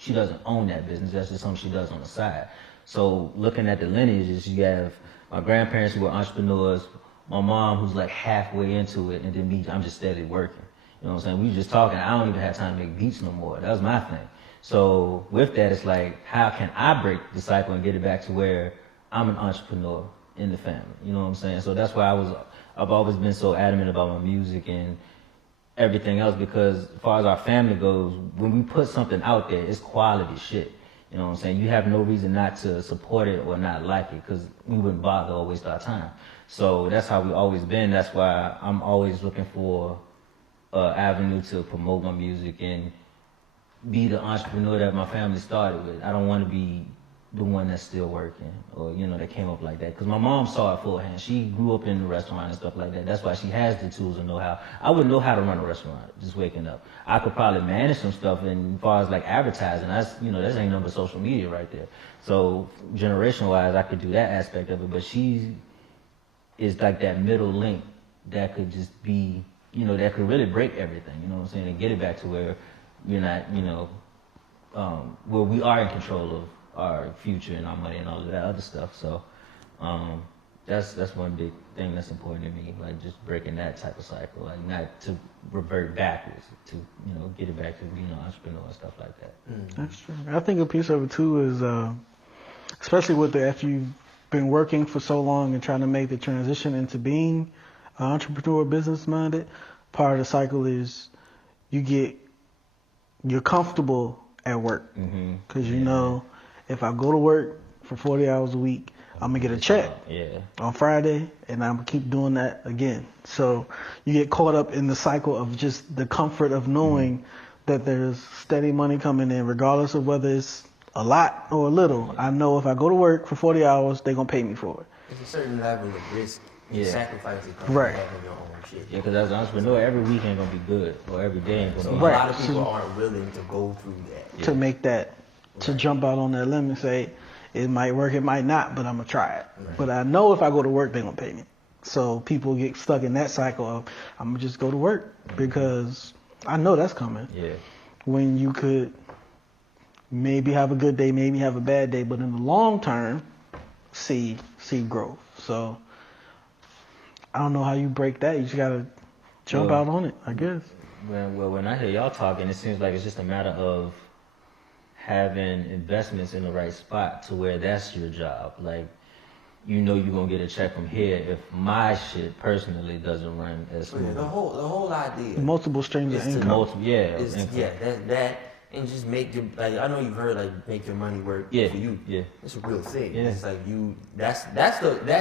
she doesn't own that business. That's just something she does on the side. So looking at the lineages, you have my grandparents who were entrepreneurs, my mom who's like halfway into it, and then me, I'm just steadily working. You know what I'm saying? We were just talking, I don't even have time to make beats no more. That was my thing. So with that, it's like, how can I break the cycle and get it back to where I'm an entrepreneur in the family? You know what I'm saying? So that's why I've always been so adamant about my music and everything else, because as far as our family goes, when we put something out there, it's quality shit. You know what I'm saying? You have no reason not to support it or not like it, because we wouldn't bother or waste our time. So that's how we've always been. That's why I'm always looking for an avenue to promote my music and be the entrepreneur that my family started with. I don't want to be the one that's still working or, that came up like that. Because my mom saw it full-hand. She grew up in the restaurant and stuff like that. That's why she has the tools and know-how. I wouldn't know how to run a restaurant just waking up. I could probably manage some stuff, and as far as like advertising, that's, that ain't nothing but social media right there. So generation-wise, I could do that aspect of it. But she is like that middle link that could just be, that could really break everything, you know what I'm saying, and get it back to where you're not, where we are in control of our future and our money and all of that other stuff. So that's one big thing that's important to me, like just breaking that type of cycle, like not to revert backwards, to get it back to being an entrepreneur and stuff like that. That's true. I think a piece of it too is, especially after you've been working for so long and trying to make the transition into being an entrepreneur, business minded, part of the cycle is you're comfortable at work because if I go to work for 40 hours a week, I'm going to get a check on Friday, and I'm going to keep doing that again. So you get caught up in the cycle of just the comfort of knowing that there's steady money coming in, regardless of whether it's a lot or a little. I know if I go to work for 40 hours, they're going to pay me for it. It's a certain level of risk and sacrifice that comes right. from having your own shit. Yeah, because as an entrepreneur, every week ain't going to be good, or every day ain't going to be good. good. A lot of people aren't willing to go through that. To make that, to jump out on that limb and say, it might work, it might not, but I'm going to try it. Right. But I know if I go to work, they're going to pay me. So people get stuck in that cycle of, I'm going to just go to work because I know that's coming. Yeah. When you could maybe have a good day, maybe have a bad day, but in the long term, see growth. So I don't know how you break that. You just got to jump out on it, I guess. Well, when I hear y'all talking, it seems like it's just a matter of having investments in the right spot to where that's your job. Like, you're going to get a check from here if my shit personally doesn't run as smooth. The whole idea. Multiple streams of income. That and just make your, like, I know you've heard, like, make your money work for you. Yeah. It's a real thing. Yeah. It's like that's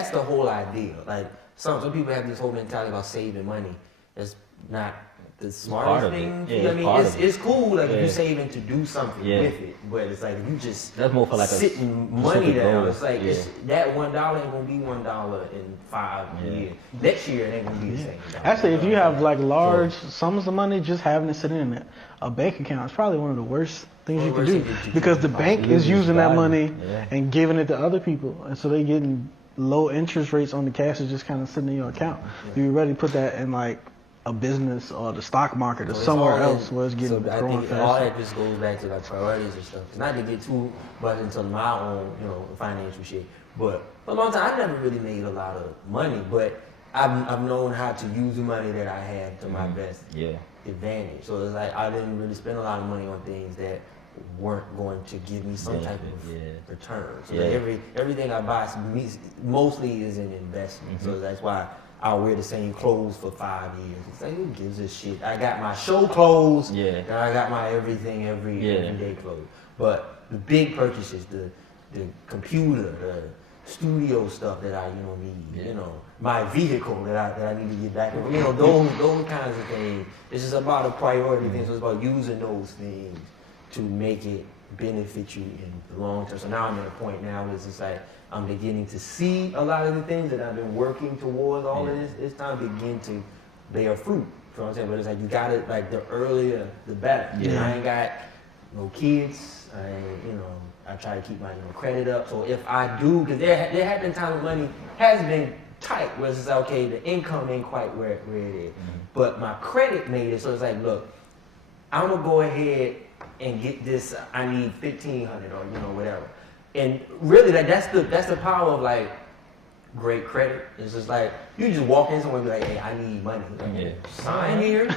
the whole idea. Like, some people have this whole mentality about saving money. That's not the smartest thing. Yeah, it's cool, like, if you're saving to do something with it, but it's like if you just that's more for like sitting money down. It's like it's, that $1 ain't gonna be $1 in 5 years. Next year it ain't gonna be the same. Actually, if you have like large sums of money, just having it sitting in a bank account is probably one of the worst things you can do, because the bank is using that money and giving it to other people, and so they're getting low interest rates on the cash that's just kind of sitting in your account. You ready to put that in like a business or the stock market or somewhere else where it's getting growing faster. All that just goes back to like priorities and stuff. It's not to get too much into my own, financial shit. But for a long time, I never really made a lot of money. But I've known how to use the money that I had to my best advantage. So it's like I didn't really spend a lot of money on things that weren't going to give me some type of return. So like everything I buy mostly is an investment. So that's why I'll wear the same clothes for 5 years. It's like, who gives a shit? I got my show clothes, and I got my everything everyday clothes. But the big purchases, the computer, the studio stuff that I need, my vehicle that I need to get back, those kinds of things. It's just about a priority thing. So it's about using those things to make it benefit you in the long term. So now I'm at a point now where it's just like I'm beginning to see a lot of the things that I've been working towards all of this. It's time to begin to bear fruit. You know what I'm saying? But it's like you got it, like the earlier the better. Yeah. I ain't got no kids. I try to keep my credit up. So if I do, because there have been times when money has been tight, where it's like, okay, the income ain't quite where it is. But my credit made it, so it's like, look, I'm gonna go ahead and get this. I need $1,500 or whatever. And really, that's the power of like great credit. It's just like you just walk in somewhere and be like, hey, I need money. Sign here.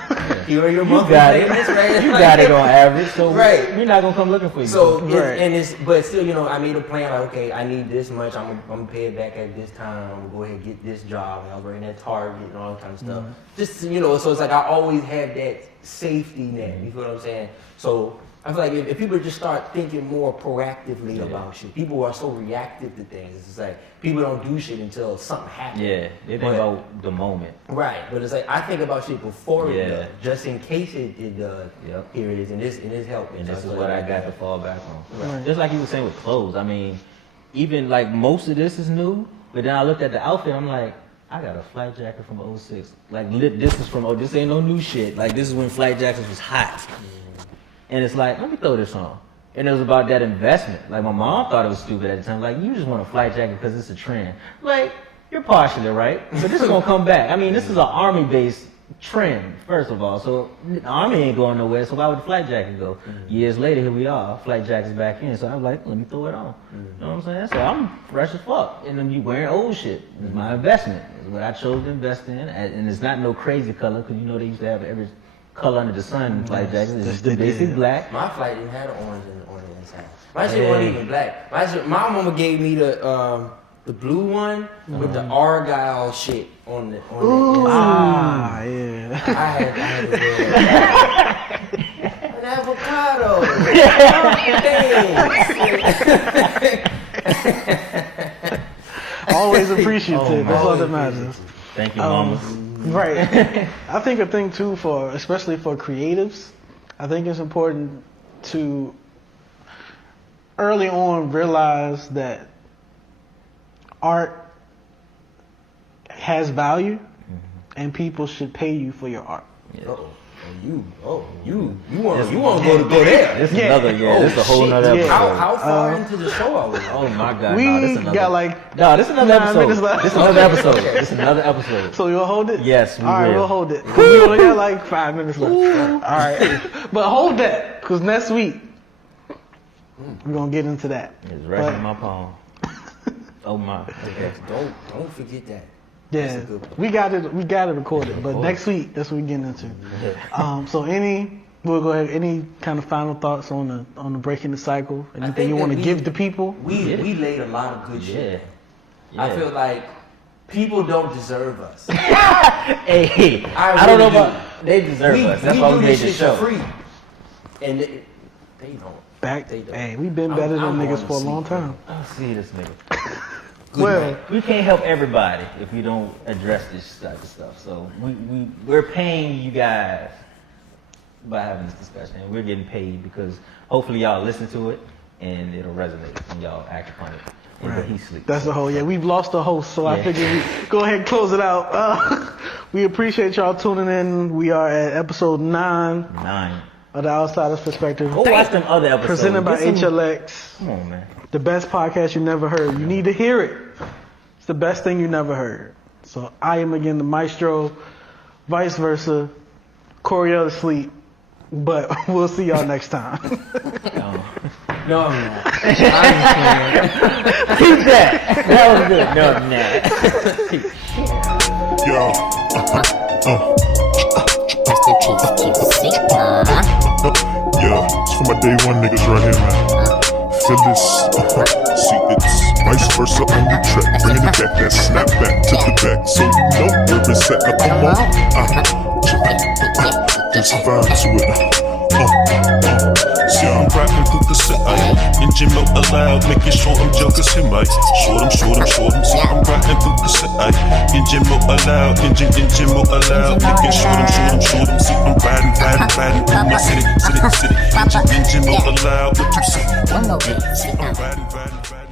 Here are your monthly payments. Right? You got it on average, so we're not gonna come looking for you. So but still, I made a plan. Like, okay, I need this much. I'm gonna pay it back at this time. I'm gonna go ahead and get this job. I was working at Target and all that kind of stuff. Just so it's like I always have that safety net. You feel what I'm saying? So I feel like if people just start thinking more proactively about shit, people are so reactive to things. It's just like people don't do shit until something happens. Yeah, they think about the moment. Right, but it's like I think about shit before it does, just in case it does. Yep. Here it is, and this helped me. And this is what I got to fall back on. Right. Just like you were saying with clothes. I mean, even like most of this is new, but then I looked at the outfit. I'm like, I got a flight jacket from '06. Like this is from this ain't no new shit. Like this is when flight jackets was hot. And it's like, let me throw this on. And it was about that investment. Like, my mom thought it was stupid at the time. Like, you just want a flight jacket because it's a trend. Like, you're partially right, but this is going to come back. I mean, this is an Army-based trend, first of all. So, the Army ain't going nowhere, so why would the flight jacket go? Years later, here we are. Flight jacket's back in. So, I was like, let me throw it on. You know what I'm saying? So, I'm fresh as fuck. And then you wearing old shit. It's my investment. It's what I chose to invest in. And it's not no crazy color, because they used to have every color under the sun flight jacket. It's just the basic black. My flight didn't have the orange on the inside. My shit wasn't even black. My mama gave me the blue one with the Argyle shit on the inside. Ah, yeah. I had to wear an avocado. Thanks. Always appreciative. That's all that matters. Thank you, mama. Right. I think a thing too especially for creatives, I think it's important to early on realize that art has value and people should pay you for your art. Yeah. You want to go there? This is this is a whole nother episode. How far into the show are we? Oh my God! We got this is another episode. This is another episode. This is another episode. So you'll hold it? Yes, we will. All right, we'll hold it. We only got like 5 minutes left. All right, but hold that because next week we're gonna get into that. It's right in my palm. Oh my! Okay. Don't forget that. Yeah, we got it recorded, but next week that's what we're getting into. So we'll go ahead. Any kind of final thoughts on the breaking the cycle? Anything you want to give to people? We laid a lot of good shit. Yeah. I feel like people don't deserve us. Hey, I don't know about they deserve us. That's why we made the show. Free, and they don't. Hey, we've been better than niggas for a long time. I see this nigga. Well, we can't help everybody if we don't address this type of stuff. So we're paying you guys by having this discussion, and we're getting paid because hopefully y'all listen to it and it'll resonate and y'all act upon it. Right. He sleeps. That's the whole. Yeah, we've lost the host, so I figured we go ahead and close it out. We appreciate y'all tuning in. We are at episode 9 of the Outsider's Perspective. Go watch them other episodes. Presented by HLX. Come on, man. The best podcast you never heard. You need to hear it. It's the best thing you never heard. So I am again the Mystro, vice versa. Coriel to sleep, but we'll see y'all next time. No, I'm not. Keep that. That was good. No, I'm not. Yo. Yeah, it's for my day one niggas right here, man. Feel this. See, it's vice versa on the track. Bringing it back, that snap back to the back. So you know where it's at. Now come on. Just vibe to it. See, I'm rapping through the set. Engine melt aloud, making sure I'm jokers in my. Short 'em. See, I'm rapping through the set. Engine melt aloud, engine melt aloud, making sure I'm. See, I'm riding through my city. Engine melt aloud, what you say? One more bit. I'm riding.